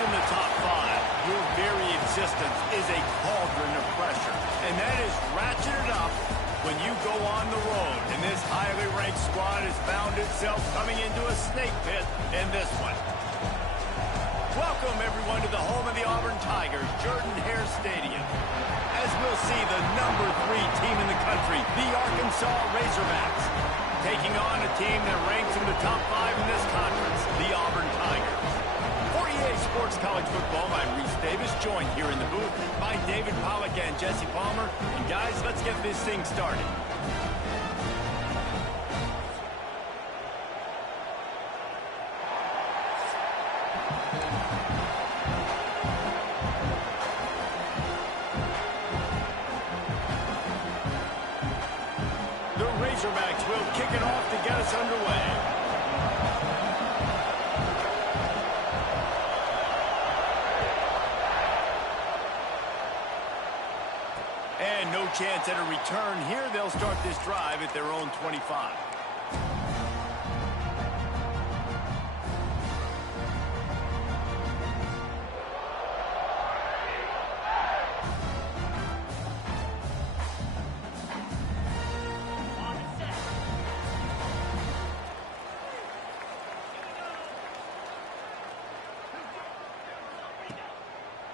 in the top five, your very existence is a cauldron of pressure. And that is ratcheted up when you go on the road. And this highly ranked squad has found itself coming into a snake pit in this one. Welcome, everyone, to the home of the Auburn Tigers, Jordan-Hare Stadium. As we'll see, the number 3 team in the country, the Arkansas Razorbacks, taking on a team that ranks in the top 5 in this conference, the Auburn Tigers. For EA Sports College Football, I'm Reese Davis, joined here in the booth by David Pollack and Jesse Palmer. And guys, let's get this thing started. The Razorbacks will kick it off to get us underway. And no chance at a return here. They'll start this drive at their own 25.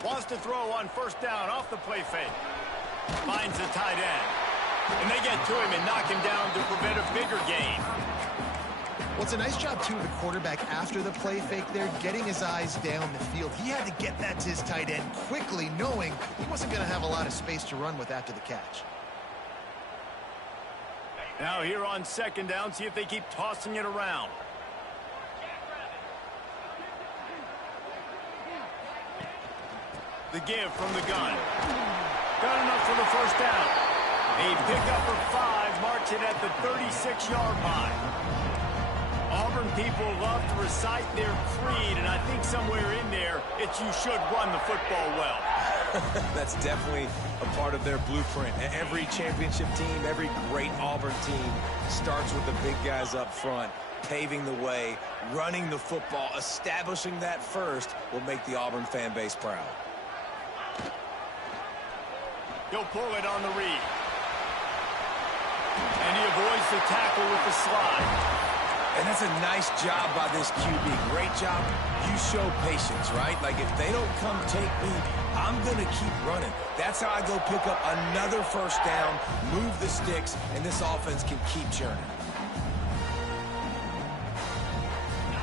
Wants to throw on first down off the play fake. Finds the tight end. And they get to him and knock him down to prevent a bigger gain. Well, it's a nice job, too, of the quarterback after the play fake there, getting his eyes down the field. He had to get that to his tight end quickly, knowing he wasn't going to have a lot of space to run with after the catch. Now here on second down, see if they keep tossing it around. The give from the gun. Got enough for the first down. A pickup of 5, marks it at the 36-yard line. Auburn people love to recite their creed, and I think somewhere in there, it's you should run the football well. That's definitely a part of their blueprint. Every championship team, every great Auburn team starts with the big guys up front, paving the way, running the football, establishing that first will make the Auburn fan base proud. He'll pull it on the read. And he avoids the tackle with the slide. And that's a nice job by this QB. Great job. You show patience, right? Like, if they don't come take me, I'm going to keep running. That's how I go pick up another first down, move the sticks, and this offense can keep churning.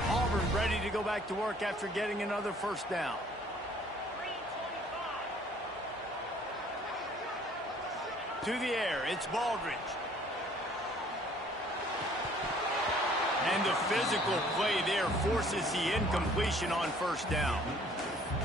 Auburn ready to go back to work after getting another first down. To the air, it's Baldridge. And the physical play there forces the incompletion on first down.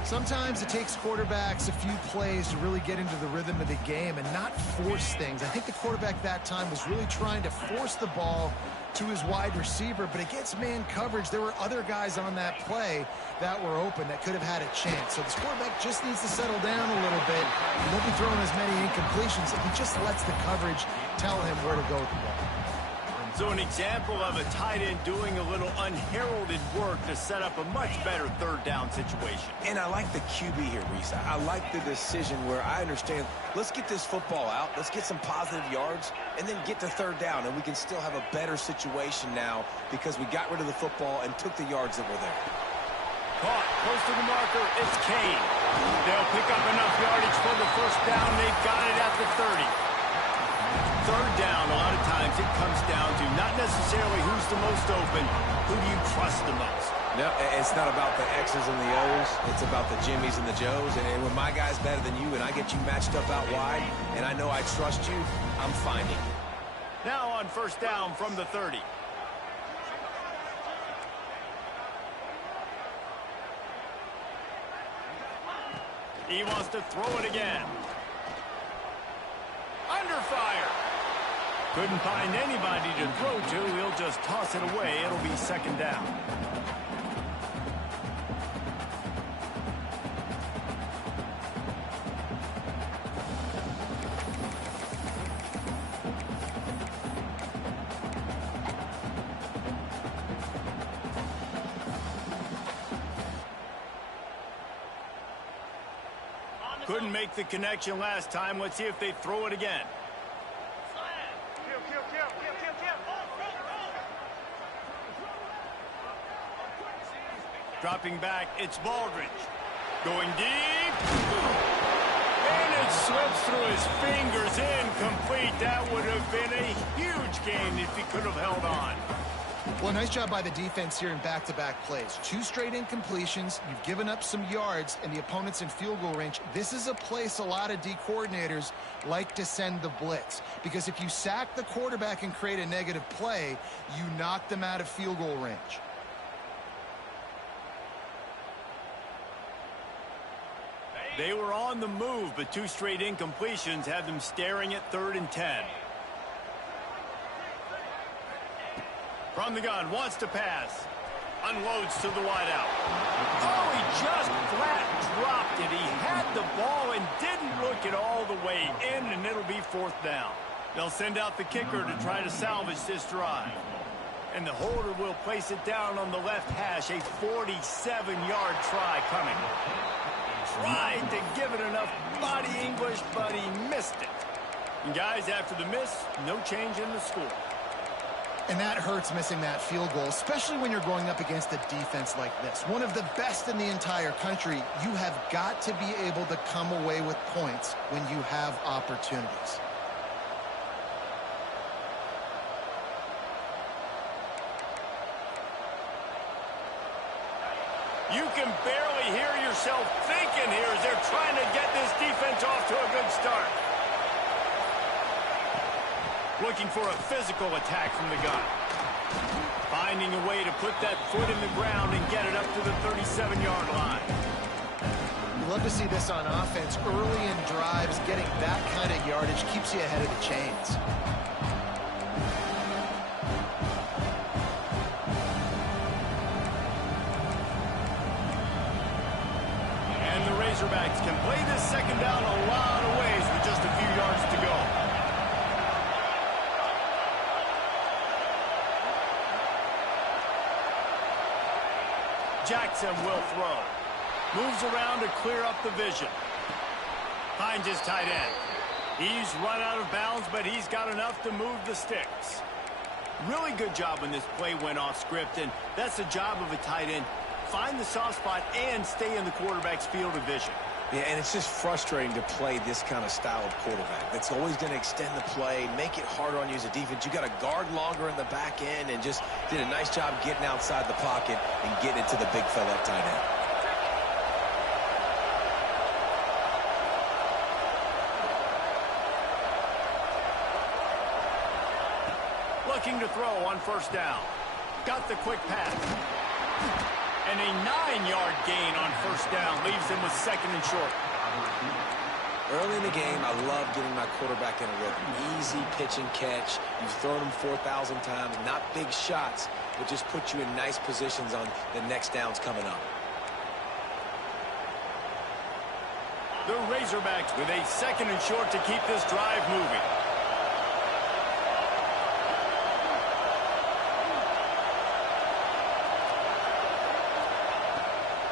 Sometimes it takes quarterbacks a few plays to really get into the rhythm of the game and not force things. I think the quarterback that time was really trying to force the ball to his wide receiver, but against man coverage, there were other guys on that play that were open that could have had a chance. So this quarterback just needs to settle down a little bit. He won't be throwing as many incompletions if he just lets the coverage tell him where to go with the ball. So an example of a tight end doing a little unheralded work to set up a much better third down situation. And I like the QB here, Reese. I like the decision where I understand, let's get this football out, let's get some positive yards, and then get to third down, and we can still have a better situation now because we got rid of the football and took the yards that were there. Caught, close to the marker, it's Kane. They'll pick up enough yardage for the first down. They've got it at the 30. Third down, a lot of times it comes down to not necessarily who's the most open, who do you trust the most? No, it's not about the X's and the O's. It's about the Jimmies and the Joes. And when my guy's better than you and I get you matched up out wide and I know I trust you, I'm finding you. Now on first down from the 30. He wants to throw it again. Under fire. Couldn't find anybody to throw to. He'll just toss it away. It'll be second down. Couldn't make the connection last time. Let's see if they throw it again. Dropping back, it's Baldridge. Going deep. And it slips through his fingers. Incomplete. That would have been a huge gain if he could have held on. Well, nice job by the defense here in back-to-back plays. 2 straight incompletions. You've given up some yards, and the opponent's in field goal range. This is a place a lot of D coordinators like to send the blitz, because if you sack the quarterback and create a negative play, you knock them out of field goal range. They were on the move, but 2 straight incompletions had them staring at 3rd and 10. From the gun, wants to pass. Unloads to the wideout. Oh, he just flat dropped it. He had the ball and didn't look it all the way in, and it'll be 4th down. They'll send out the kicker to try to salvage this drive. And the holder will place it down on the left hash. A 47-yard try coming. Tried to give it enough body English, but he missed it. And guys, after the miss, no change in the score. And that hurts, missing that field goal, especially when you're going up against a defense like this. One of the best in the entire country. You have got to be able to come away with points when you have opportunities. You can barely hear yourself thinking here as they're trying to get this defense off to a good start. Looking for a physical attack from the gun. Finding a way to put that foot in the ground and get it up to the 37-yard line. You love to see this on offense. Early in drives, getting that kind of yardage keeps you ahead of the chains. And the Razorbacks can play this 2nd down a lot of ways with just a few yards to go. Jackson will throw. Moves around to clear up the vision. Finds his tight end. He's run out of bounds, but he's got enough to move the sticks. Really good job when this play went off script, and that's the job of a tight end. Find the soft spot and stay in the quarterback's field of vision. Yeah, and it's just frustrating to play this kind of style of quarterback. That's always going to extend the play, make it harder on you as a defense. You got to guard longer in the back end, and just did a nice job getting outside the pocket and getting it to the big fella at tight end. Looking to throw on 1st down. Got the quick pass. And a 9-yard gain on 1st down leaves him with 2nd and short. Early in the game, I love getting my quarterback in a rhythm. Easy pitch and catch. You've thrown him 4,000 times. Not big shots, but just put you in nice positions on the next downs coming up. The Razorbacks with a 2nd and short to keep this drive moving.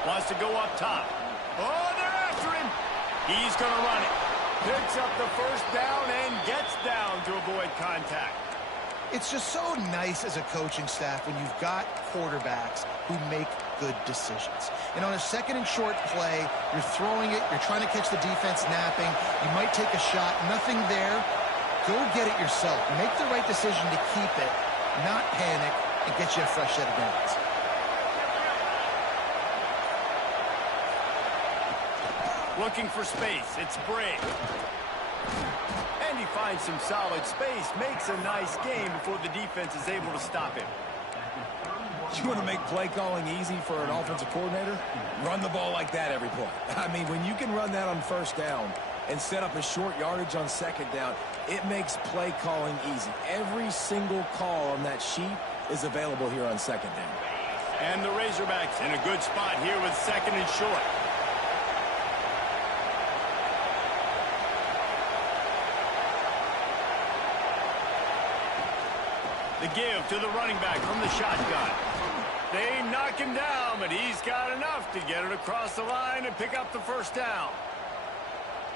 Wants to go up top. Oh, they're after him. He's going to run it. Picks up the 1st down and gets down to avoid contact. It's just so nice as a coaching staff when you've got quarterbacks who make good decisions. And on a 2nd and short play, you're throwing it, you're trying to catch the defense napping, you might take a shot, nothing there. Go get it yourself. Make the right decision to keep it, not panic, and get you a fresh set of downs. Looking for space. It's Brave. And he finds some solid space. Makes a nice game before the defense is able to stop him. You want to make play calling easy for an offensive coordinator? Run the ball like that every play. I mean, when you can run that on 1st down and set up a short yardage on 2nd down, it makes play calling easy. Every single call on that sheet is available here on 2nd down. And the Razorbacks in a good spot here with 2nd and short. The give to the running back from the shotgun. They knock him down, but he's got enough to get it across the line and pick up the 1st down.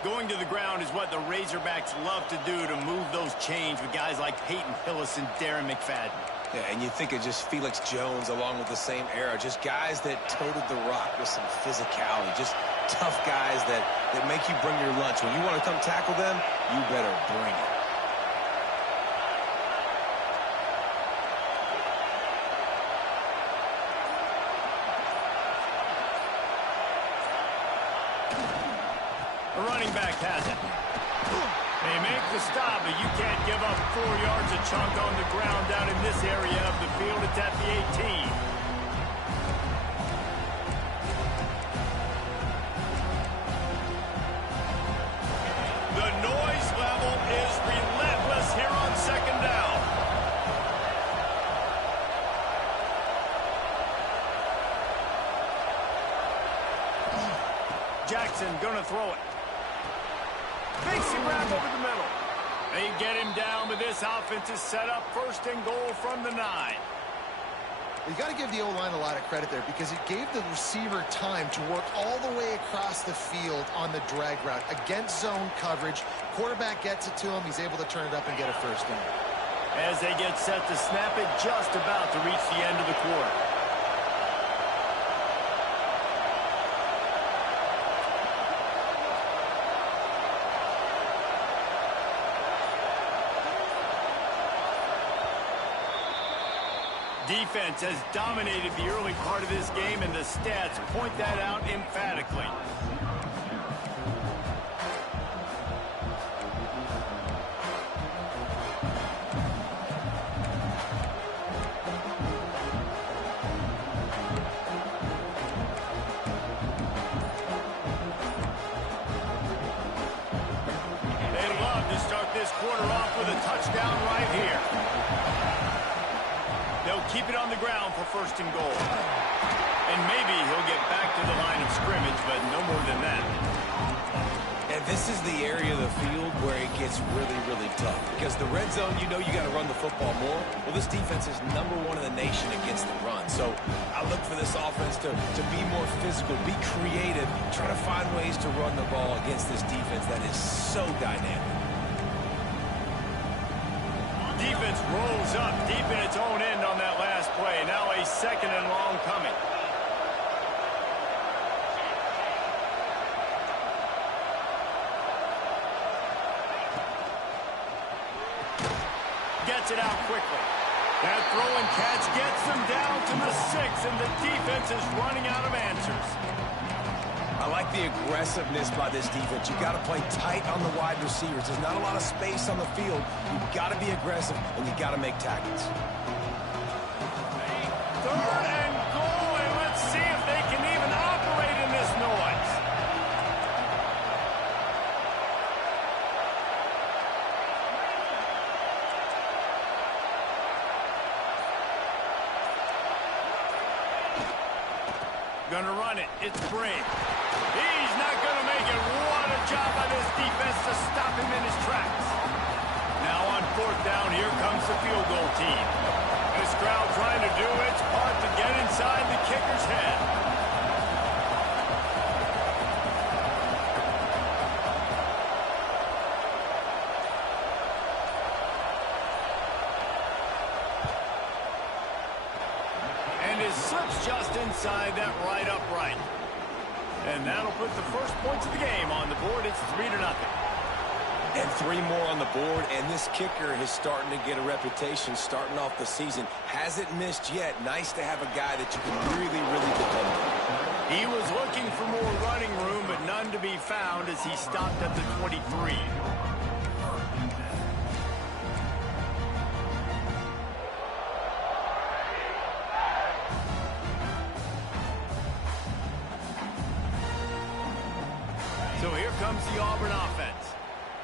Going to the ground is what the Razorbacks love to do to move those chains with guys like Peyton Hillis and Darren McFadden. Yeah, and you think of just Felix Jones along with the same era, just guys that toted the rock with some physicality, just tough guys that make you bring your lunch. When you want to come tackle them, you better bring it. The running back has it. They make the stop, but you can't give up 4 yards a chunk on the ground down in this area of the field. It's at the 18. The noise level is relentless here on second down. Jackson gonna throw it. Makes him grab over the middle. They get him down, but this offense is set up 1st and goal from the 9. You got to give the O-line a lot of credit there because it gave the receiver time to work all the way across the field on the drag route against zone coverage. Quarterback gets it to him. He's able to turn it up and get a 1st down. As they get set to snap it, just about to reach the end of the quarter. Defense has dominated the early part of this game, and the stats point that out emphatically. They'd love to start this quarter off with a touchdown right here. They'll keep it on the ground for 1st and goal. And maybe he'll get back to the line of scrimmage, but no more than that. And this is the area of the field where it gets really, really tough. Because the red zone, you know you got to run the football more. Well, this defense is #1 in the nation against the run. So I look for this offense to be more physical, be creative, try to find ways to run the ball against this defense that is so dynamic. Defense rolls up deep in its own end on that last play. Now a 2nd and long coming. Gets it out quickly. That throw and catch gets them down to the 6, and the defense is running out of answers. I like the aggressiveness by this defense. You got to play tight on the wide receivers. There's not a lot of space on the field. You've got to be aggressive, and you got to make tackles. 3rd and goal, and let's see if they can even operate in this noise. Gonna run it. It's Brave. He's not going to make it. What a job by this defense to stop him in his tracks. Now on 4th down, here comes the field goal team. This crowd trying to do its part to get inside the kicker's head. And it slips just inside that right upright. And that'll put the first points of the game on the board. It's 3-0. And 3 more on the board, and this kicker is starting to get a reputation starting off the season. Hasn't missed yet. Nice to have a guy that you can really, really depend on. He was looking for more running room, but none to be found as he stopped at the 23. So here comes the Auburn offense.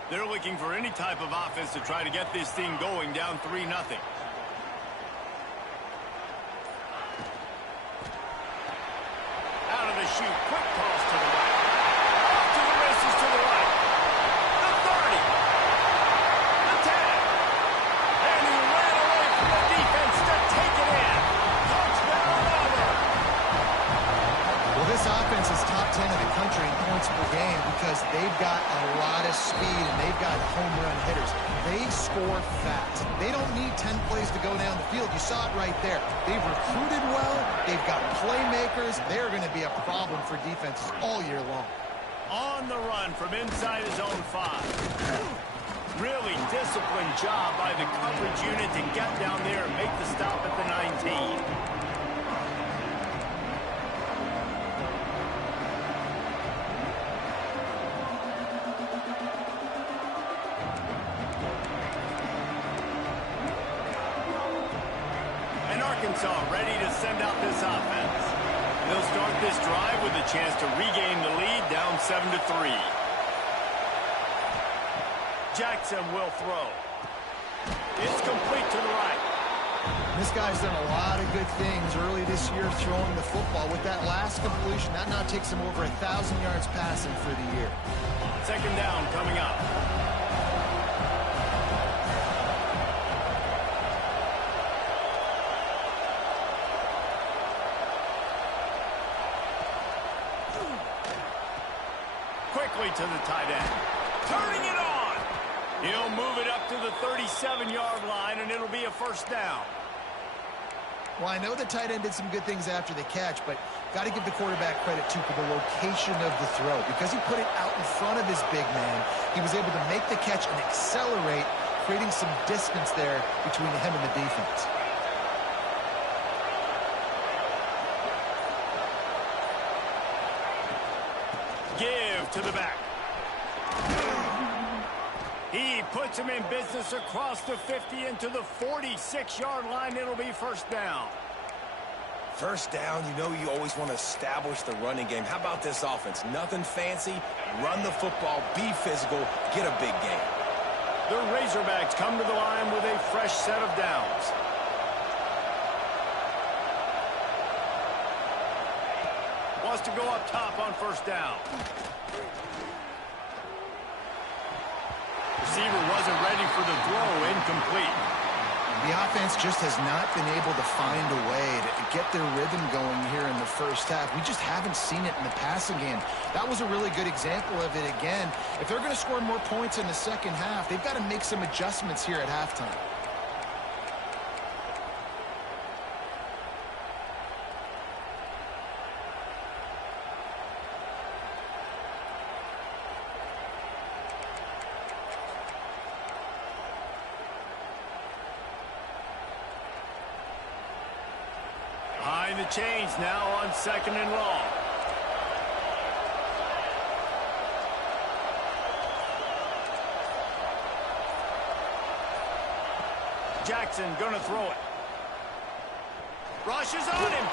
They're looking for any type of offense to try to get this thing going down 3-0. Out of the chute, quick toss to the right. Off to the races to the right. The 30. The 10. And he ran away from the defense to take it in. Touchdown, Auburn. Well, this offense is top 10 in the country in points per game because they've got a speed and they've got home run hitters. They score fast. They don't need 10 plays to go down the field. You saw it right there. They've recruited well. They've got playmakers. They're going to be a problem for defenses all year long. On the run from inside his own 5. Really disciplined job by the coverage unit to get down there and make the stop at the 19. And Arkansas ready to send out this offense. They'll start this drive with a chance to regain the lead, down 7-3. Jackson will throw. It's complete to the right. This guy's done a lot of good things early this year throwing the football. With that last completion, that now takes him over 1,000 yards passing for the year. Second down coming up. Quickly to the tight end. Turning it on. He'll move it up to the 37-yard line, and it'll be a first down. Well, I know the tight end did some good things after the catch, but got to give the quarterback credit, too, for the location of the throw. Because he put it out in front of his big man, he was able to make the catch and accelerate, creating some distance there between him and the defense. Give to the back. He puts him in business across the 50 into the 46-yard line. It'll be first down. First down, you know you always want to establish the running game. How about this offense? Nothing fancy. Run the football, be physical, get a big gain. The Razorbacks come to the line with a fresh set of downs. Wants to go up top on first down. Receiver wasn't ready for the throw, incomplete. The offense just has not been able to find a way to get their rhythm going here in the first half. We just haven't seen it in the passing game. That was a really good example of it again. If they're going to score more points in the second half, they've got to make some adjustments here at halftime. Behind the chains now on second and long. Jackson gonna throw it. Rushes on him.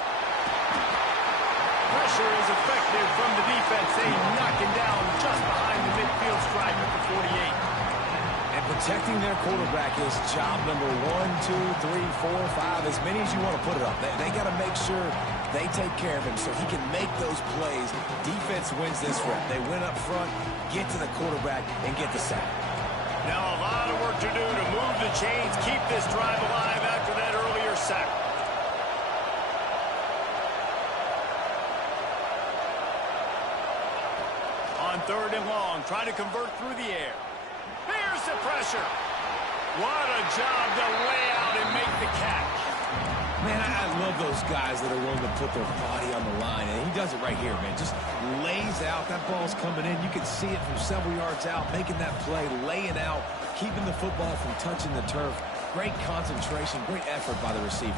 Pressure is effective from the defense. They knock him down just behind the midfield stripe at the 48. And protecting their quarterback is job number 1, 2, 3, 4, 5, as many as you want to put it up. They got to make sure they take care of him so he can make those plays. Defense wins this rep. They win up front, get to the quarterback, and get the sack. Now a lot of work to do to move the chains, keep this drive alive after that earlier sack. On third and long, try to convert through the air. Here's the pressure. What a job to lay out and make the catch. Man, I love those guys that are willing to put their body on the line, and he does it right here, man. Just lays out. That ball's coming in. You can see it from several yards out, making that play, laying out, keeping the football from touching the turf. Great concentration, great effort by the receiver.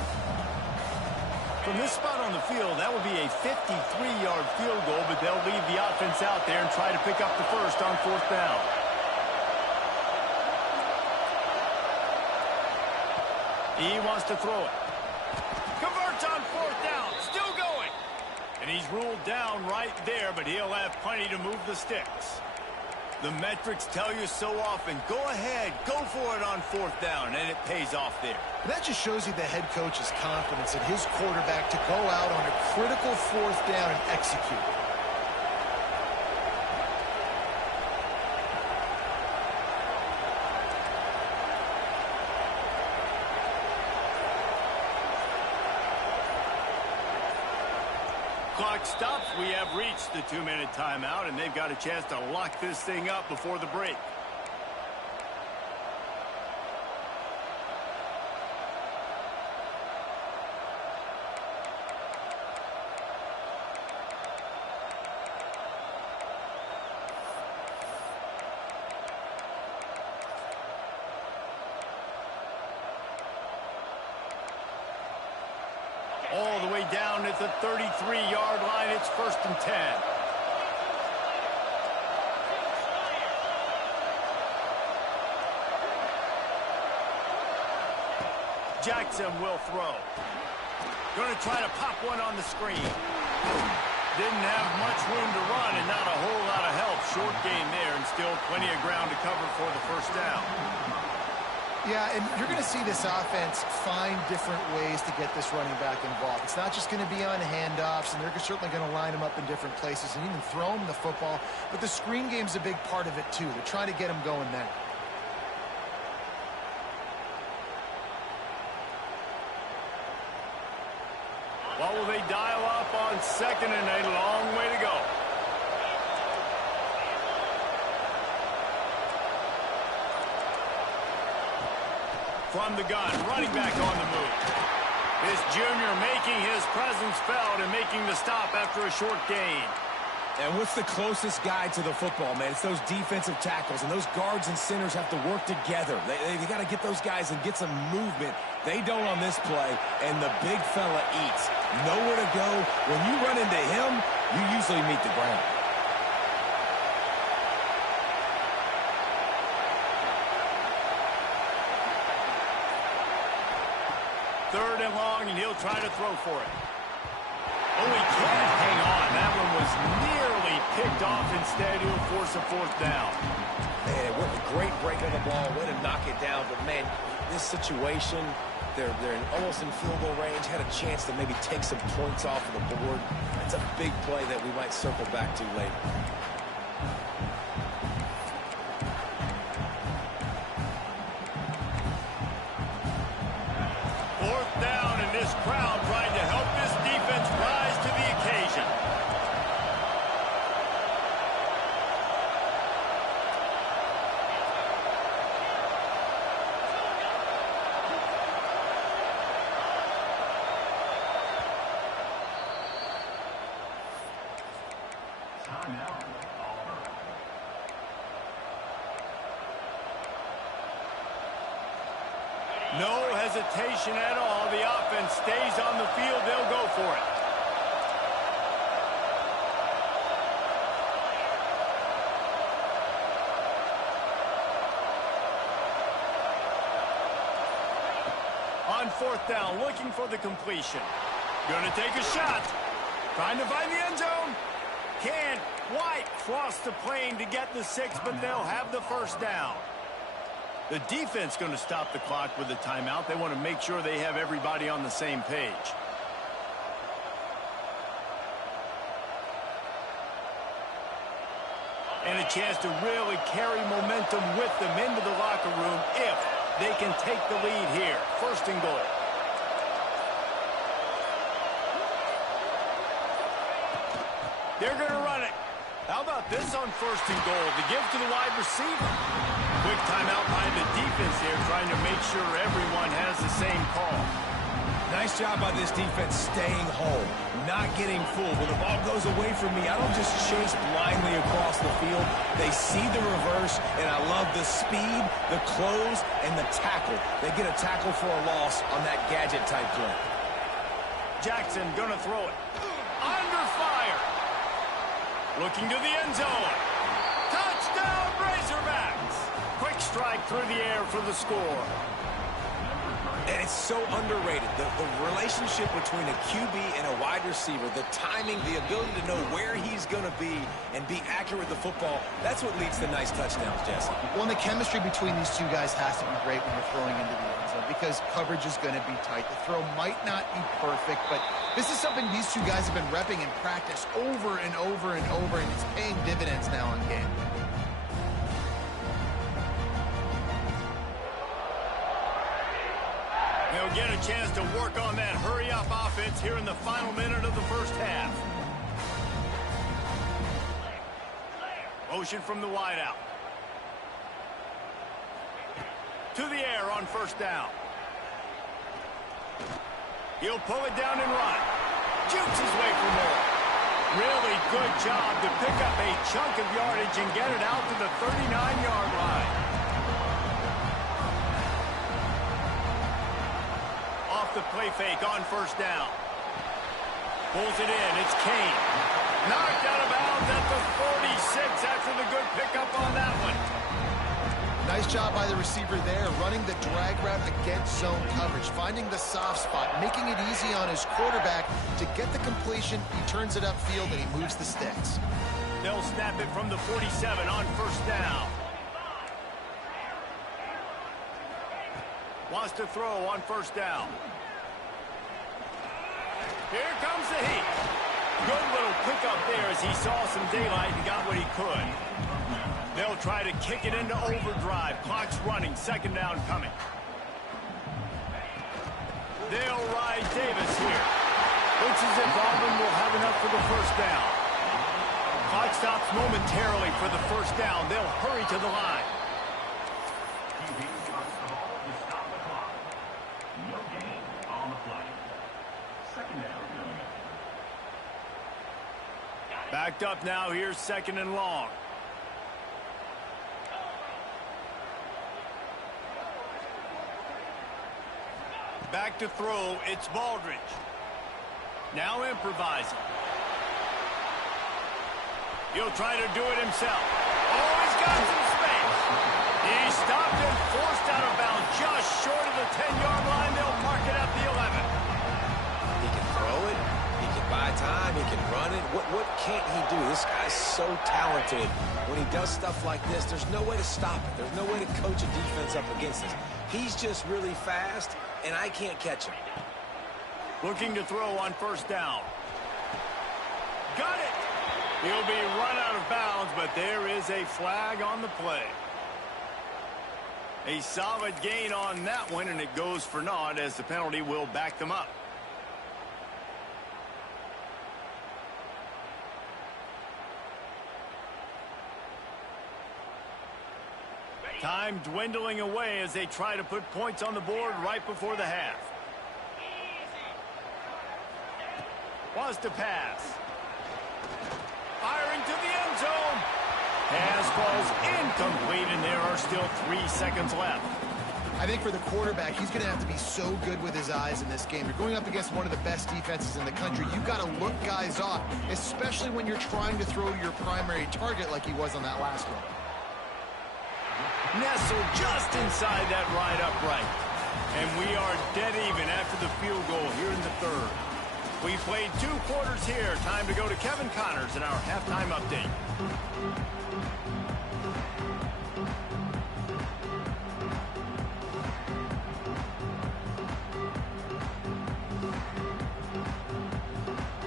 From this spot on the field, that would be a 53-yard field goal, but they'll leave the offense out there and try to pick up the first on fourth down. He wants to throw it. Converts on fourth down. Still going. And he's ruled down right there, but he'll have plenty to move the sticks. The metrics tell you so often, go ahead, go for it on fourth down, and it pays off there. And that just shows you the head coach's confidence in his quarterback to go out on a critical fourth down and execute. Clock stops. We have reached the 2-minute timeout, and they've got a chance to lock this thing up before the break. down at the 33-yard line. It's 1st and 10. Jackson will throw. Going to try to pop one on the screen. Didn't have much room to run and not a whole lot of help. Short game there and still plenty of ground to cover for the 1st down. Yeah, and you're going to see this offense find different ways to get this running back involved. It's not just going to be on handoffs, and they're certainly going to line him up in different places and even throw him the football. But the screen game's a big part of it, too. They're trying to get him going there. What will they dial up on 2nd and a long way to go? From the gun, running back on the move. This junior making his presence felt and making the stop after a short gain. And what's the closest guy to the football, man? It's those defensive tackles, and those guards and centers have to work together. They got to get those guys and get some movement. They don't on this play, and the big fella eats. Nowhere to go. When you run into him, you usually meet the ground. Third and long, and he'll try to throw for it. Oh, he can't hang on. That one was nearly picked off. Instead, he'll force a 4th down. Man, what a great break of the ball. Way to knock it down. But, man, this situation, they're almost in field goal range. Had a chance to maybe take some points off of the board. It's a big play that we might circle back to later. This crowd trying to help this defense rise to the occasion. No hesitation at all. The offense stays on the field. They'll go for it. On 4th down, looking for the completion. Going to take a shot. Trying to find the end zone. Can't quite cross the plane to get the 6, but they'll have the 1st down. The defense going to stop the clock with a timeout. They want to make sure they have everybody on the same page. And a chance to really carry momentum with them into the locker room if they can take the lead here. 1st and goal. They're going to run it. How about this on 1st and goal? The give to the wide receiver. Quick timeout by the defense here, trying to make sure everyone has the same call. Nice job by this defense staying home, not getting fooled. When the ball goes away from me, I don't just chase blindly across the field. They see the reverse, and I love the speed, the close, and the tackle. They get a tackle for a loss on that gadget-type play. Jackson gonna throw it. Under fire. Looking to the end zone. Touchdown, Razorbacks. Quick strike through the air for the score. And it's so underrated. The relationship between a QB and a wide receiver, the timing, the ability to know where he's going to be and be accurate with the football, that's what leads to nice touchdowns, Jesse. Well, and the chemistry between these two guys has to be great when you're throwing into the end zone because coverage is going to be tight. The throw might not be perfect, but this is something these two guys have been repping in practice over and over and over, and it's paying dividends now in game. They'll get a chance to work on that hurry-up offense here in the final minute of the first half. Motion from the wideout. To the air on 1st down. He'll pull it down and run. Jukes his way for more. Really good job to pick up a chunk of yardage and get it out to the 39-yard line. Off the play fake on 1st down. Pulls it in. It's Kane. Knocked out of bounds at the 46 after the good pickup on that one. Nice job by the receiver there, running the drag route against zone coverage, finding the soft spot, making it easy on his quarterback to get the completion. He turns it upfield, and he moves the sticks. They'll snap it from the 47 on first down. Wants to throw on first down. Here comes the heat. Good little pickup there as he saw some daylight and got what he could. They'll try to kick it into overdrive. Clock's running. Second down coming. They'll ride Davis here. Looks as if Auburn will have enough for the first down. Clock stops momentarily for the first down. They'll hurry to the line. Backed up now. Here's second and long. Back to throw. It's Baldridge. Now improvising. He'll try to do it himself. Oh, he's got some space. He stopped and forced out of bounds just short of the 10-yard line. They'll mark it at the 11. He can throw it. He can buy time. He can run it. What can't he do? This guy's so talented. When he does stuff like this, there's no way to stop it. There's no way to coach a defense up against this. He's just really fast, and I can't catch him. Looking to throw on first down. Got it! He'll be run out of bounds, but there is a flag on the play. A solid gain on that one, and it goes for naught as the penalty will back them up. Time dwindling away as they try to put points on the board right before the half. Wants to pass. Firing to the end zone. Pass falls incomplete, and there are still 3 seconds left. I think for the quarterback, he's going to have to be so good with his eyes in this game. You're going up against one of the best defenses in the country. You've got to look guys off, especially when you're trying to throw your primary target like he was on that last one. Nestled just inside that right upright. And we are dead even after the field goal here in the third. We played 2 quarters here. Time to go to Kevin Connors in our halftime update.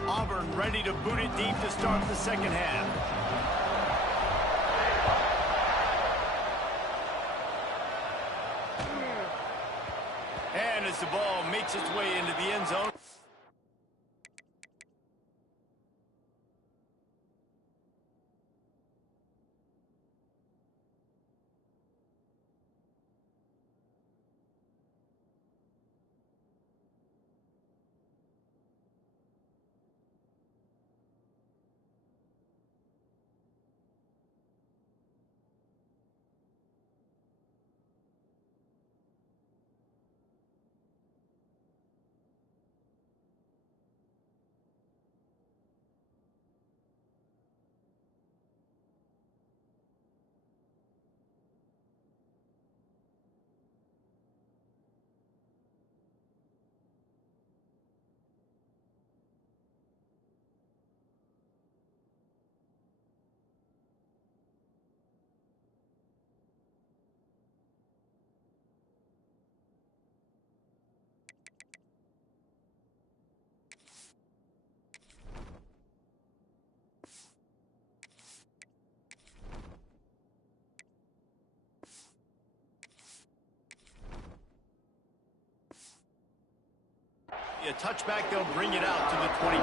Auburn ready to boot it deep to start the second half. And as the ball makes its way into the end zone. A touchback, they'll bring it out to the 25.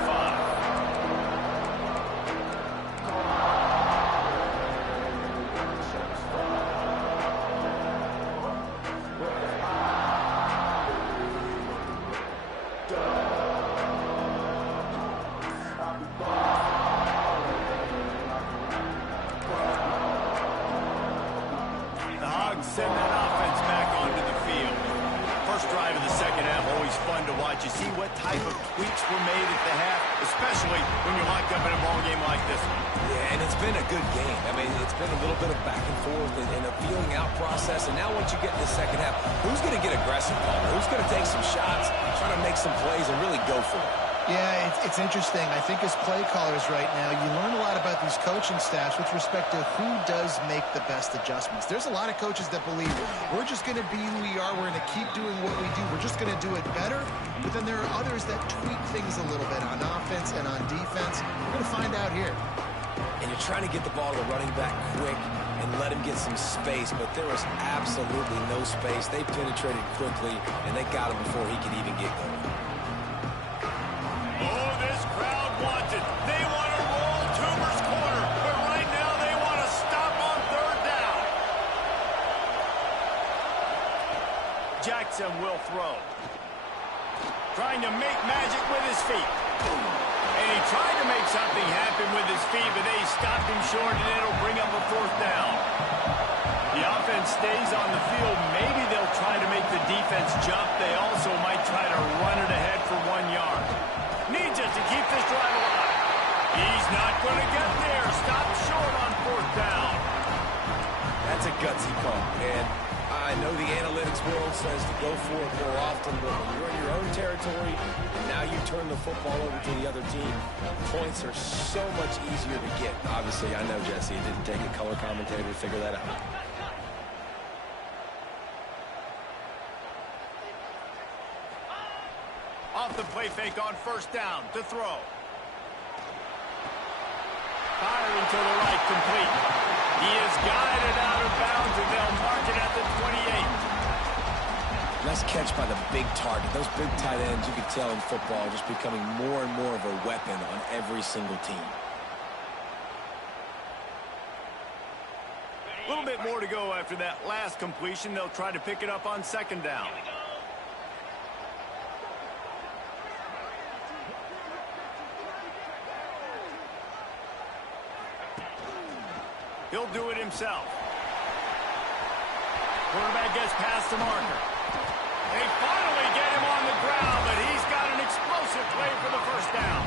The Hogs send that offense back onto the field. First drive of the second half, always fun to watch. You see what type of tweaks were made at the half, especially when you're locked up in a ball game like this one. Yeah, and it's been a good game. I mean, it's been a little bit of back and forth and a feeling out process. And now once you get in the second half, who's going to get aggressive, Palmer? Who's going to take some shots, try to make some plays, and really go for it? Yeah, it's interesting. I think as play callers right now, you learn a lot about these coaching staffs with respect to who does make the best adjustments. There's a lot of coaches that believe we're just going to be who we are. We're going to keep doing what we do. We're just going to do it better. But then there are others that tweak things a little bit on offense and on defense. We're going to find out here. And you're trying to get the ball to the running back quick and let him get some space, but there was absolutely no space. They penetrated quickly, and they got him before he could even get going. Oh, this crowd wants it. They want to roll Toomer's corner, but right now they want to stop on third down. Jackson will throw. Trying to make magic with his feet. And he tried to make something happen with his feet, but they stopped him short, and it'll bring up a fourth down. The offense stays on the field. Maybe they'll try to make the defense jump. They also might try to run it ahead for 1 yard. Needs it to keep this drive alive. He's not going to get there. Stop short on fourth down. That's a gutsy call, and I know the analytics world says to go for it more often, but when you're in your own territory and now you turn the football over to the other team, points are so much easier to get. Obviously, I know, Jesse, it didn't take a color commentator to figure that out. Off the play fake on first down to throw. Firing to the right, complete. He is guided out of bounds, and they'll mark it at the 28. Nice catch by the big target. Those big tight ends, you can tell in football, just becoming more and more of a weapon on every single team. A little bit more to go after that last completion. They'll try to pick it up on second down. He'll do it himself. Quarterback gets past the marker. They finally get him on the ground, but he's got an explosive play for the first down.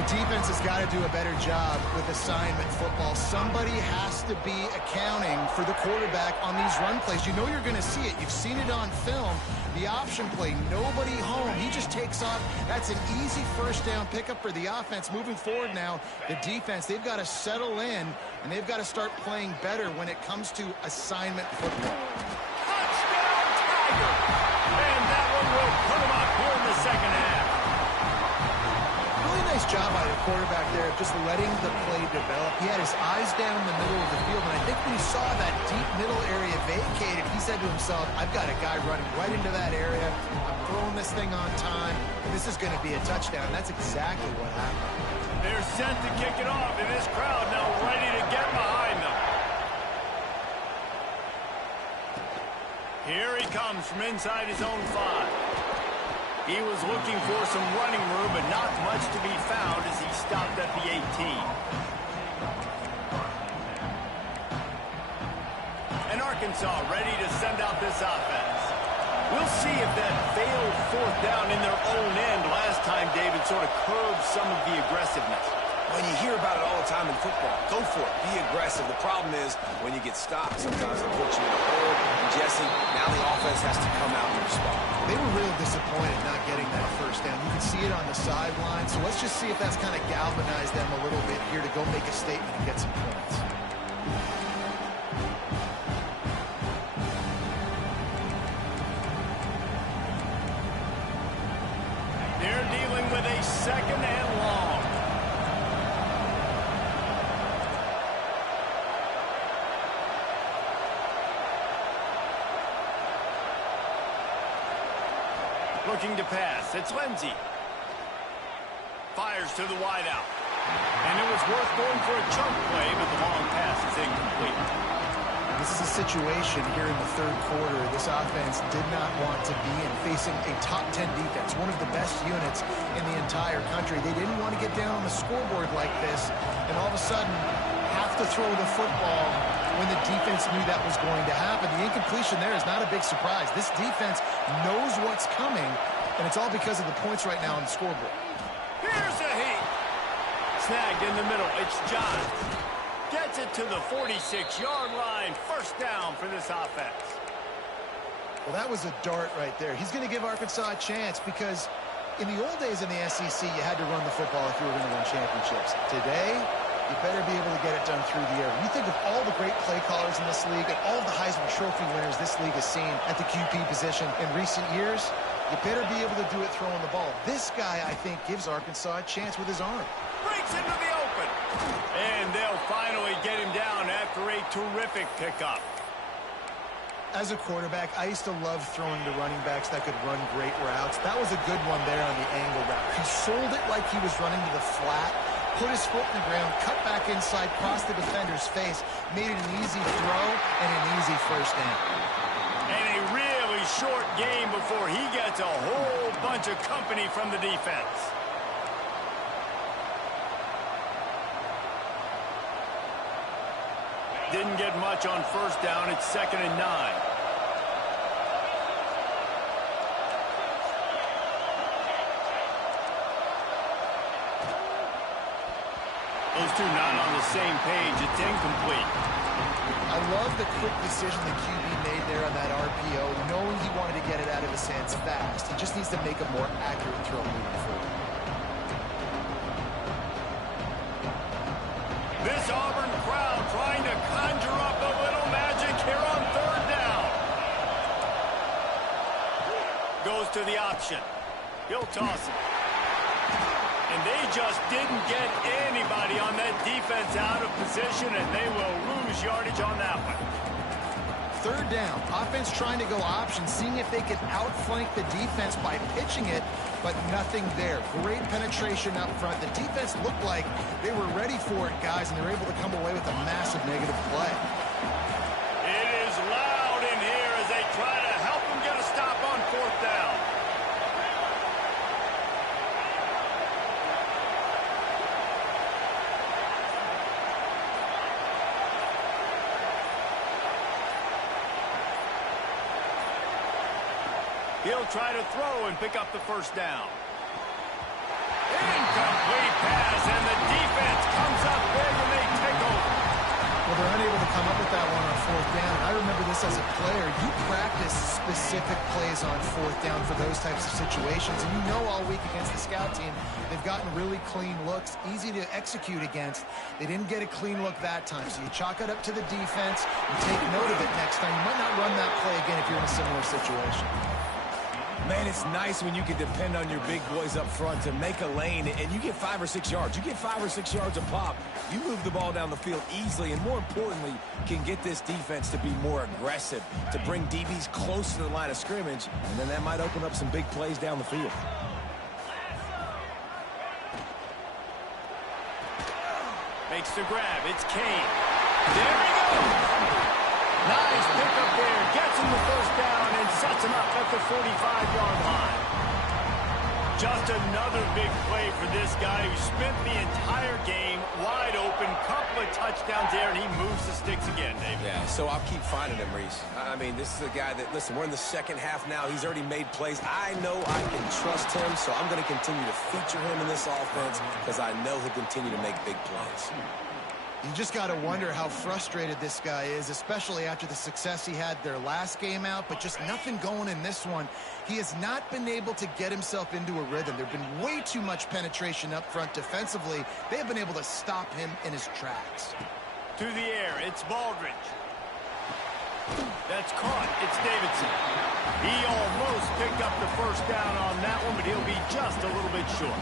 The defense has got to do a better job with assignment football. Somebody has to be accounting for the quarterback on these run plays. You know you're going to see it. You've seen it on film. The option play, nobody home. He just takes off. That's an easy first down pickup for the offense. Moving forward now, the defense, they've got to settle in, and they've got to start playing better when it comes to assignment football. Touchdown, Tiger! And that one will put him up here in the second half. Really nice job by the quarterback there of just letting the play develop. He had his eyes down in the middle of the field, and I think when he saw that deep middle area vacated, he said to himself, I've got a guy running right into that area. I'm throwing this thing on time, and this is going to be a touchdown. That's exactly what happened. They're set to kick it off, and this crowd now ready to get behind them. Here he comes from inside his own 5. He was looking for some running room, but not much to be found as he stopped at the 18. And Arkansas ready to send out this offense. We'll see if that failed fourth down in their own end last time, David, sort of curbed some of the aggressiveness. When you hear about it all the time in football, go for it. Be aggressive. The problem is when you get stopped, sometimes they put you in a hole. And Jesse, now the offense has to come out and respond. They were real disappointed not getting that first down. You can see it on the sideline. So let's just see if that's kind of galvanized them a little bit here to go make a statement and get some points. They're dealing with a second and long. Looking to pass. It's Lindsey. Fires to the wideout. And it was worth going for a chunk play, but the long pass is incomplete. This is a situation here in the third quarter this offense did not want to be in, facing a top 10 defense, one of the best units in the entire country. They didn't want to get down on the scoreboard like this and all of a sudden have to throw the football when the defense knew that was going to happen. The incompletion there is not a big surprise. This defense knows what's coming, and it's all because of the points right now on the scoreboard. Here's a heat. Snagged in the middle. It's Johns. Gets it to the 46-yard line. First down for this offense. Well, that was a dart right there. He's going to give Arkansas a chance because in the old days in the SEC, you had to run the football if you were going to win championships. Today, you better be able to get it done through the air. When you think of all the great play callers in this league and all of the Heisman Trophy winners this league has seen at the QB position in recent years, you better be able to do it throwing the ball. This guy, I think, gives Arkansas a chance with his arm. Breaks into the open. And they'll finally get him down after a terrific pickup. As a quarterback, I used to love throwing to running backs that could run great routes. That was a good one there on the angle route. He sold it like he was running to the flat, put his foot in the ground, cut back inside, crossed the defender's face, made it an easy throw and an easy first down. And a really short game before he gets a whole bunch of company from the defense. Didn't get much on first down. It's 2nd and 9. Those two not on the same page. It's incomplete. I love the quick decision the QB made there on that RPO, knowing he wanted to get it out of his hands fast. He just needs to make a more accurate throw moving forward. This Auburn crowd trying to conjure up a little magic here on 3rd down. Goes to the option. He'll toss it. And they just didn't get anybody on that defense out of position, and they will lose yardage on that one. 3rd down. Offense trying to go option, seeing if they can outflank the defense by pitching it, but nothing there. Great penetration up front. The defense looked like they were ready for it, guys, and they were able to come away with a massive negative play. It is loud in here as they try to help them get a stop on 4th down. He'll try to throw and pick up the first down. Incomplete pass, and the defense comes up big and they take over. Well, they're unable to come up with that one on 4th down. I remember this as a player. You practice specific plays on 4th down for those types of situations, and you know all week against the scout team, they've gotten really clean looks, easy to execute against. They didn't get a clean look that time, so you chalk it up to the defense. You take note of it next time. You might not run that play again if you're in a similar situation. Man, it's nice when you can depend on your big boys up front to make a lane, and you get 5 or 6 yards. You get 5 or 6 yards a pop. You move the ball down the field easily, and more importantly, can get this defense to be more aggressive, to bring DBs close to the line of scrimmage, and then that might open up some big plays down the field. Makes the grab. It's Kane. There he goes. Nice pickup there. Gets him the first down and sets him up at the 45-yard line. Just another big play for this guy who spent the entire game wide open. Couple of touchdowns there, and he moves the sticks again, David. Yeah, so I'll keep finding him, Reese. I mean, this is a guy that, listen, we're in the second half now. He's already made plays. I know I can trust him, so I'm going to continue to feature him in this offense because I know he'll continue to make big plays. You just got to wonder how frustrated this guy is, especially after the success he had their last game out, but just nothing going in this one. He has not been able to get himself into a rhythm. There have been way too much penetration up front defensively. They have been able to stop him in his tracks. To the air, it's Baldridge. That's caught. It's Davidson. He almost picked up the first down on that one, but he'll be just a little bit short.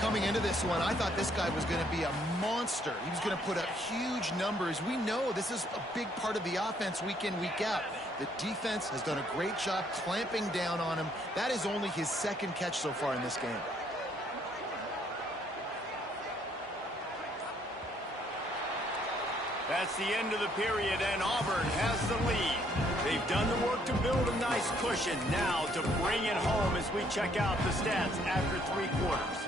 Coming into this one, I thought this guy was going to be a monster. He was going to put up huge numbers. We know this is a big part of the offense week in, week out. The defense has done a great job clamping down on him. That is only his 2nd catch so far in this game. That's the end of the period, and Auburn has the lead. They've done the work to build a nice cushion. Now to bring it home as we check out the stats after 3 quarters.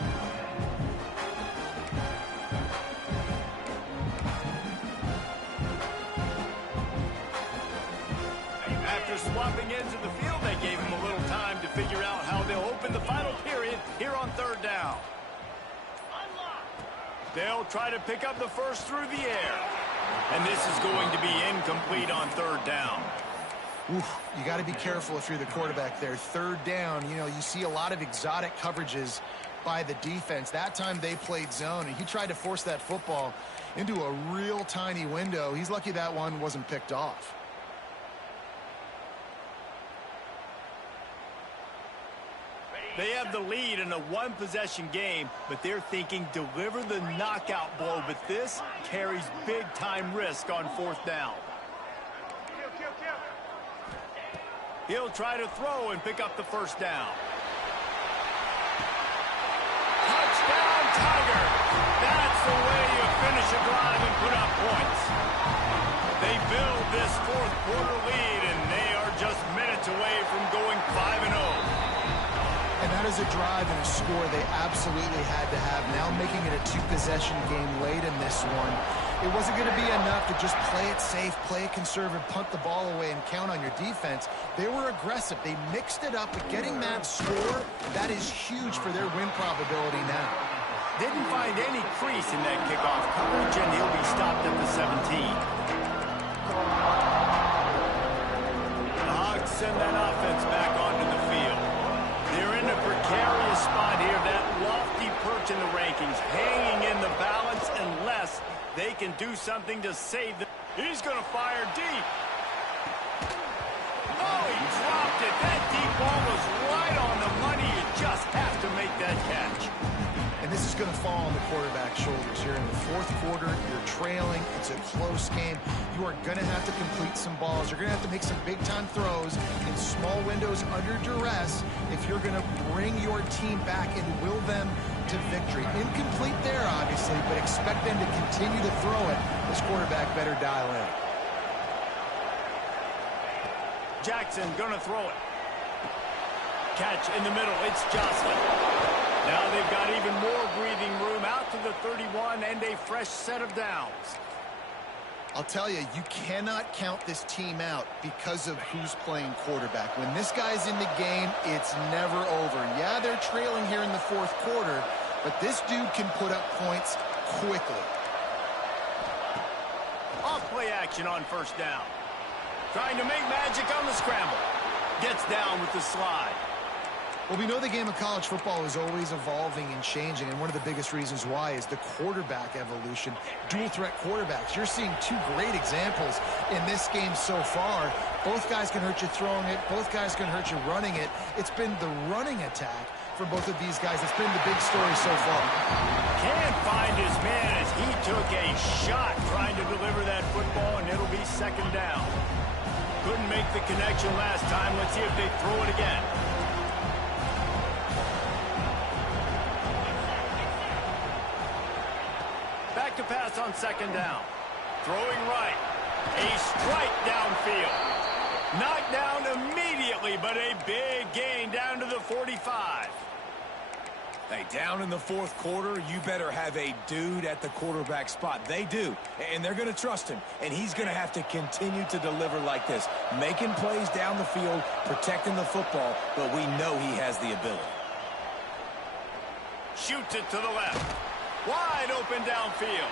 they're swapping ends of the field. They gave him a little time to figure out how they'll open the final period here on third down. They'll try to pick up the first through the air. And this is going to be incomplete on third down. Oof, you got to be careful if you're the quarterback there. Third down, you know, you see a lot of exotic coverages by the defense. That time they played zone, and he tried to force that football into a real tiny window. He's lucky that one wasn't picked off. They have the lead in a one-possession game, but they're thinking deliver the knockout blow. But this carries big-time risk on fourth down. He'll try to throw and pick up the first down. Touchdown, Tigers! That's the way you finish a drive and put up points. They build this fourth-quarter lead, and they are just minutes away from going 5-0. And that is a drive and a score they absolutely had to have. Now making it a two-possession game late in this one. It wasn't going to be enough to just play it safe, play it conservative, punt the ball away, and count on your defense. They were aggressive. They mixed it up, but getting that score, that is huge for their win probability now. Didn't find any crease in that kickoff coverage, and he'll be stopped at the 17. The Hogs send that offense back onto the field. They're in a precarious spot here, that lofty perch in the rankings, hanging in the balance unless they can do something to save them. He's going to fire deep. Oh, he dropped it. That deep ball was right on the money. You just have to make that catch. And this is going to fall on the quarterback's shoulders here in the fourth quarter. You're trailing. It's a close game. You are going to have to complete some balls. You're going to have to make some big-time throws in small windows under duress if you're going to bring your team back and will them to victory. Incomplete there, obviously, but expect them to continue to throw it. This quarterback better dial in. Jackson going to throw it. Catch in the middle. It's Joslin. Now they've got even more breathing room out to the 31 and a fresh set of downs. I'll tell you, you cannot count this team out because of who's playing quarterback. When this guy's in the game, it's never over. Yeah, they're trailing here in the fourth quarter, but this dude can put up points quickly. Off play action on first down. Trying to make magic on the scramble. Gets down with the slide. Well, we know the game of college football is always evolving and changing, and one of the biggest reasons why is the quarterback evolution. Dual-threat quarterbacks. You're seeing two great examples in this game so far. Both guys can hurt you throwing it. Both guys can hurt you running it. It's been the running attack for both of these guys. It's been the big story so far. Can't find his man as he took a shot trying to deliver that football, and it'll be second down. Couldn't make the connection last time. Let's see if they throw it again. Back to pass on second down. Throwing right. A strike downfield. Knocked down immediately, but a big gain down to the 45. Hey, down in the fourth quarter, you better have a dude at the quarterback spot. They do, and they're going to trust him, and he's going to have to continue to deliver like this, making plays down the field, protecting the football, but we know he has the ability. Shoots it to the left. Wide open downfield.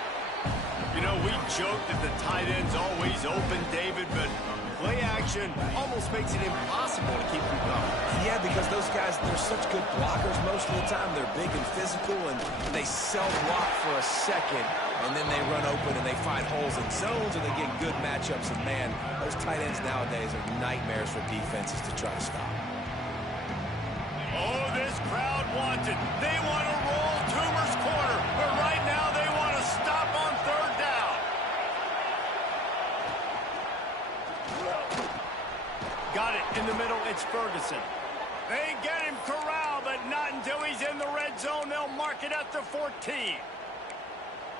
You know, we joked that the tight end's always open, David, but play action almost makes it impossible to keep them going. Yeah, because those guys, they're such good blockers most of the time. They're big and physical, and they self-block for a second, and then they run open and they find holes in zones, and they get good matchups. And, man, those tight ends nowadays are nightmares for defenses to try to stop. Oh, this crowd wants it. They want to roll Toomer's corner, but right now they want to stop on third down. Got it in the middle. It's Ferguson. They get him corralled, but not until he's in the red zone. They'll mark it at the 14.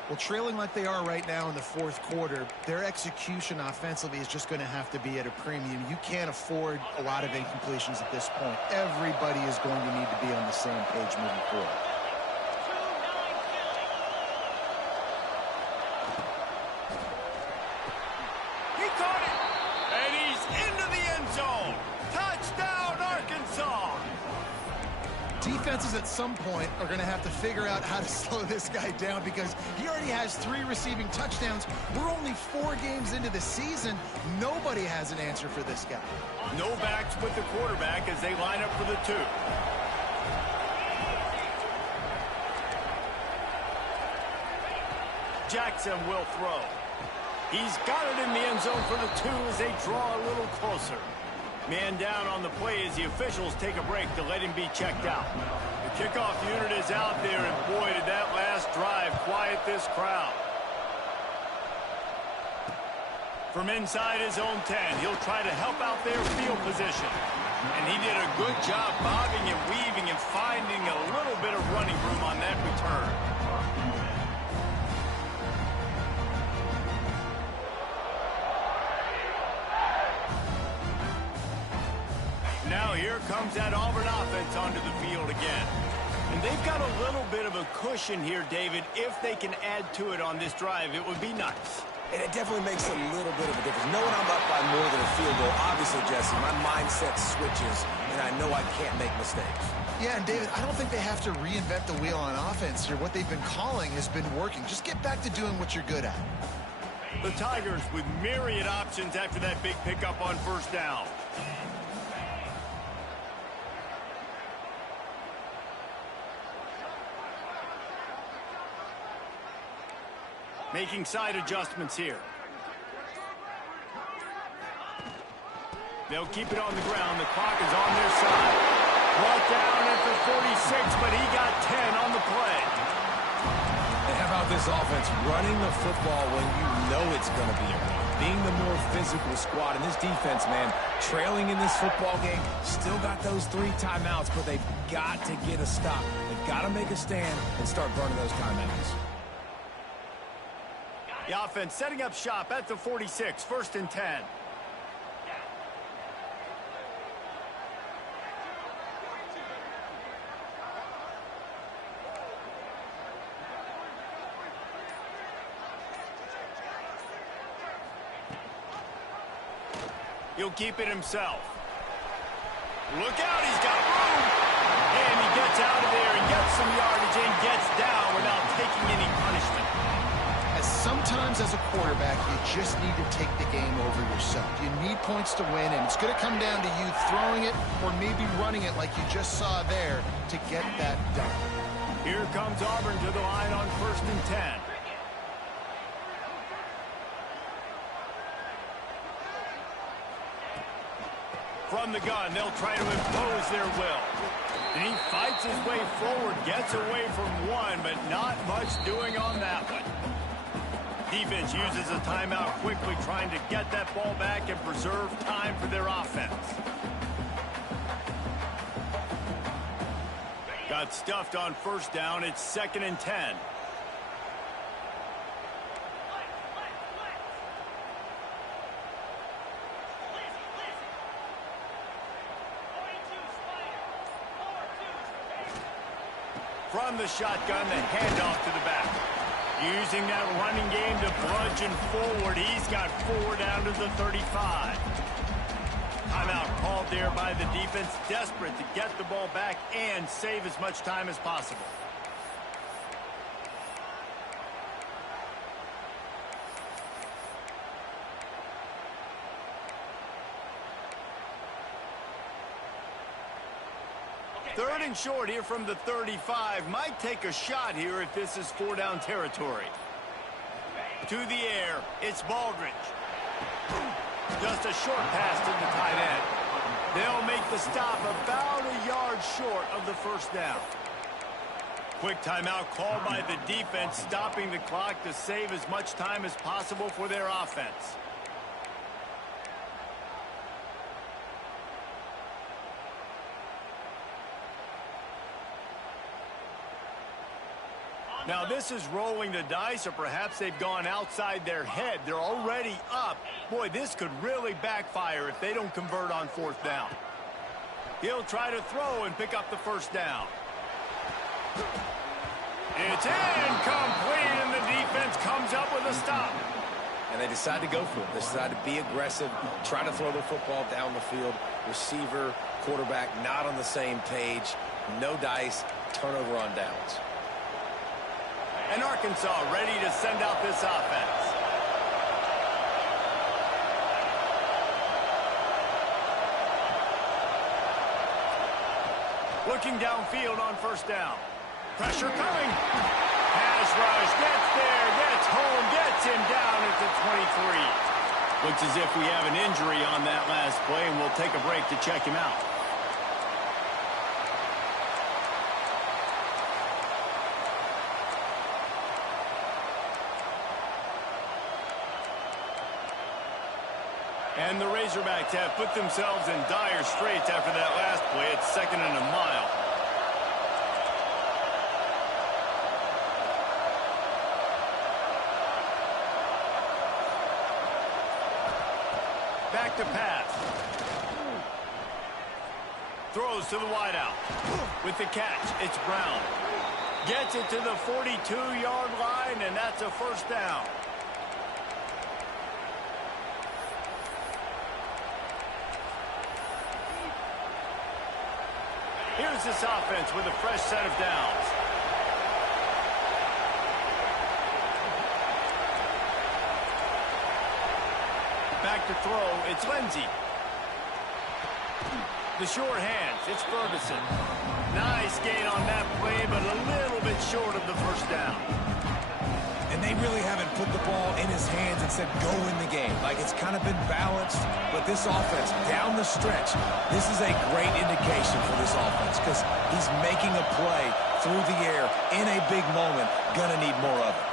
Well, trailing like they are right now in the fourth quarter, their execution offensively is just going to have to be at a premium. You can't afford a lot of incompletions at this point. Everybody is going to need to be on the same page moving forward. He caught it, and he's into the end zone. Defenses at some point are going to have to figure out how to slow this guy down because he already has 3 receiving touchdowns. We're only 4 games into the season. Nobody has an answer for this guy. No backs with the quarterback as they line up for the 2. Jackson will throw. He's got it in the end zone for the 2 as they draw a little closer. Man down on the play as the officials take a break to let him be checked out. The kickoff unit is out there, and boy, did that last drive quiet this crowd. From inside his own 10, he'll try to help out their field position. And he did a good job bobbing and weaving and finding a little bit of running room on that return. Now here comes that Auburn offense onto the field again. And they've got a little bit of a cushion here, David. If they can add to it on this drive, it would be nice. And it definitely makes a little bit of a difference. Knowing I'm up by more than a field goal, obviously, Jesse, my mindset switches, and I know I can't make mistakes. Yeah, and David, I don't think they have to reinvent the wheel on offense here. What they've been calling has been working. Just get back to doing what you're good at. The Tigers with myriad options after that big pickup on first down. Making side adjustments here. They'll keep it on the ground. The clock is on their side. Brought down at the 46, but he got 10 on the play. And how about this offense running the football when you know it's going to be a run? Being the more physical squad. And this defense, man, trailing in this football game, still got those 3 timeouts, but they've got to get a stop. They've got to make a stand and start burning those timeouts. The offense setting up shop at the 46, 1st and 10. He'll keep it himself. Look out, he's got room. And he gets out of there and gets some yardage and gets down without taking any punishment. Sometimes as a quarterback, you just need to take the game over yourself. You need points to win, and it's going to come down to you throwing it or maybe running it like you just saw there to get that done. Here comes Auburn to the line on 1st and 10. From the gun, they'll try to impose their will. And he fights his way forward, gets away from one, but not much doing on that one. Defense uses a timeout quickly, trying to get that ball back and preserve time for their offense. Got stuffed on first down. It's 2nd and 10. From the shotgun, the handoff to the back. Using that running game to bludgeon forward. He's got 4 down to the 35. Timeout called there by the defense, desperate to get the ball back and save as much time as possible. Third and short here from the 35. Might take a shot here if this is 4-down territory. To the air, it's Baldridge. Just a short pass to the tight end. They'll make the stop about a yard short of the first down. Quick timeout called by the defense, stopping the clock to save as much time as possible for their offense. Now this is rolling the dice, or perhaps they've gone outside their head. They're already up. Boy, this could really backfire if they don't convert on 4th down. He'll try to throw and pick up the first down. It's incomplete, and the defense comes up with a stop. And they decide to go for it. They decide to be aggressive, try to throw the football down the field. Receiver, quarterback not on the same page. No dice, turnover on downs. And Arkansas ready to send out this offense. Looking downfield on first down. Pressure coming. Pass rush, gets there, gets home, gets him down at the 23. Looks as if we have an injury on that last play, and we'll take a break to check him out. And the Razorbacks have put themselves in dire straits after that last play. It's 2nd and a mile. Back to pass. Throws to the wideout. With the catch, it's Brown. Gets it to the 42-yard line, and that's a first down. Here's this offense with a fresh set of downs. Back to throw, it's Lindsey. The short hands, it's Ferguson. Nice gain on that play, but a little bit short of the first down. And they really haven't put the ball in his hands and said, go win the game. Like, it's kind of been balanced. But this offense, down the stretch, this is a great indication for this offense because he's making a play through the air in a big moment. Gonna need more of it.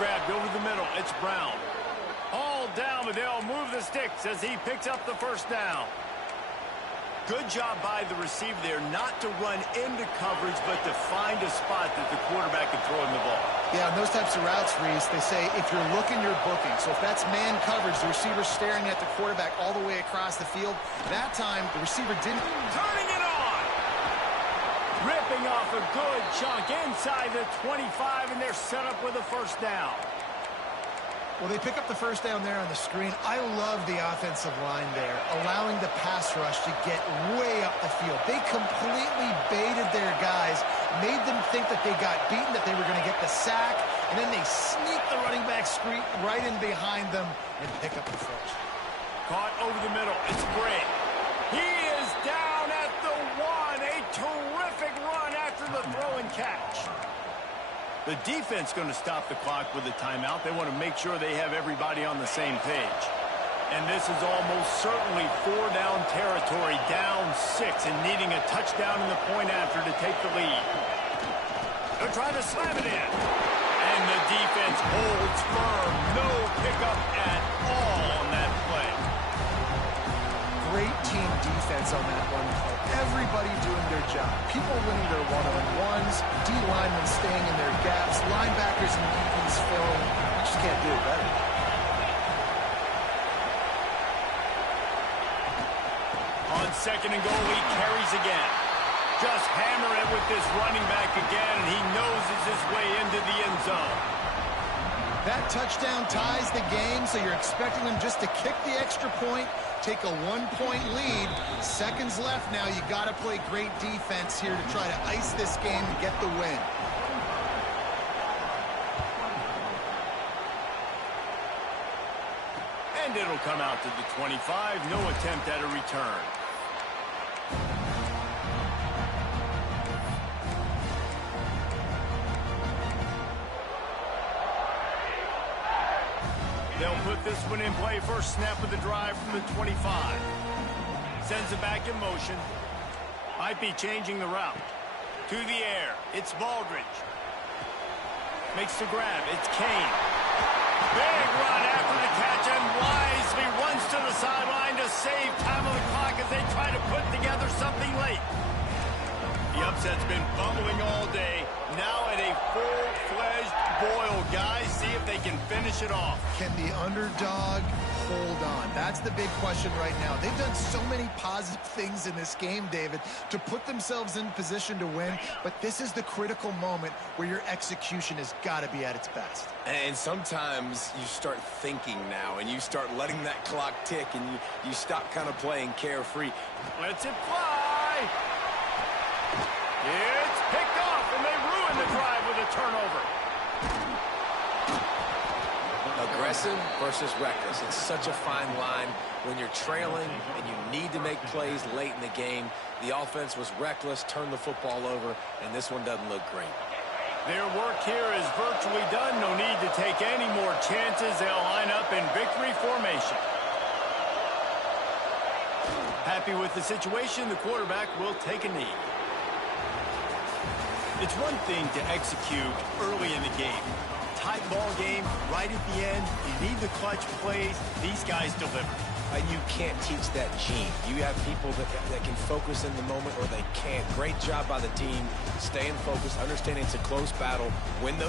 Grabbed over the middle. It's Brown. All down, but they'll move the sticks as he picks up the first down. Good job by the receiver there, not to run into coverage, but to find a spot that the quarterback can throw him the ball. Yeah, on those types of routes, Reese, they say if you're looking, you're booking. So if that's man coverage, the receiver's staring at the quarterback all the way across the field. That time, the receiver didn't. Turning it on! Ripping off a good chunk inside the 25, and they're set up with a first down. Well, they pick up the first down there on the screen. I love the offensive line there, allowing the pass rush to get way up the field. They completely baited their guys, made them think that they got beaten, that they were going to get the sack, and then they sneak the running back screen right in behind them and pick up the first. Caught over the middle. It's Bray. He is down at the 1. A terrific run after the throw and catch. The defense going to stop the clock with a timeout. They want to make sure they have everybody on the same page. And this is almost certainly 4-down territory, down 6, and needing a touchdown in the point after to take the lead. They're trying to slam it in. And the defense holds firm. No pickup at all on that play. Great team defense on that one play. Everybody doing their job. People winning their one-on-ones, D-linemen staying in their gaps, linebackers and DBs filling. You just can't do it better. On 2nd and goal, he carries again. Just hammer it with this running back again, and he noses his way into the end zone. That touchdown ties the game, so you're expecting them just to kick the extra point, take a 1-point lead. Seconds left now. You got to play great defense here to try to ice this game and get the win. And it'll come out to the 25. No attempt at a return. They'll put this one in play. First snap of the drive from the 25. Sends it back in motion. Might be changing the route. To the air. It's Baldridge. Makes the grab. It's Kane. Big run after the catch, and wisely runs to the sideline to save time on the clock as they try to put together something late. The upset's been bubbling all day. Now at a full-fledged boil. Guys, see if they can finish it off. Can the underdog hold on? That's the big question right now. They've done so many positive things in this game, David, to put themselves in position to win, but this is the critical moment where your execution has got to be at its best. And sometimes you start thinking now, and you start letting that clock tick, and you stop kind of playing carefree. Lets it fly. It's picked off, and they ruin the drive with a turnover. Aggressive versus reckless. It's such a fine line when you're trailing and you need to make plays late in the game. The offense was reckless, turned the football over, and this one doesn't look great. Their work here is virtually done. No need to take any more chances. They'll line up in victory formation. Happy with the situation, the quarterback will take a knee. It's one thing to execute early in the game. Tight ball game, right at the end. You need the clutch plays. These guys deliver. And you can't teach that gene. You have people that can focus in the moment or they can't. Great job by the team, staying focused, understanding it's a close battle, win those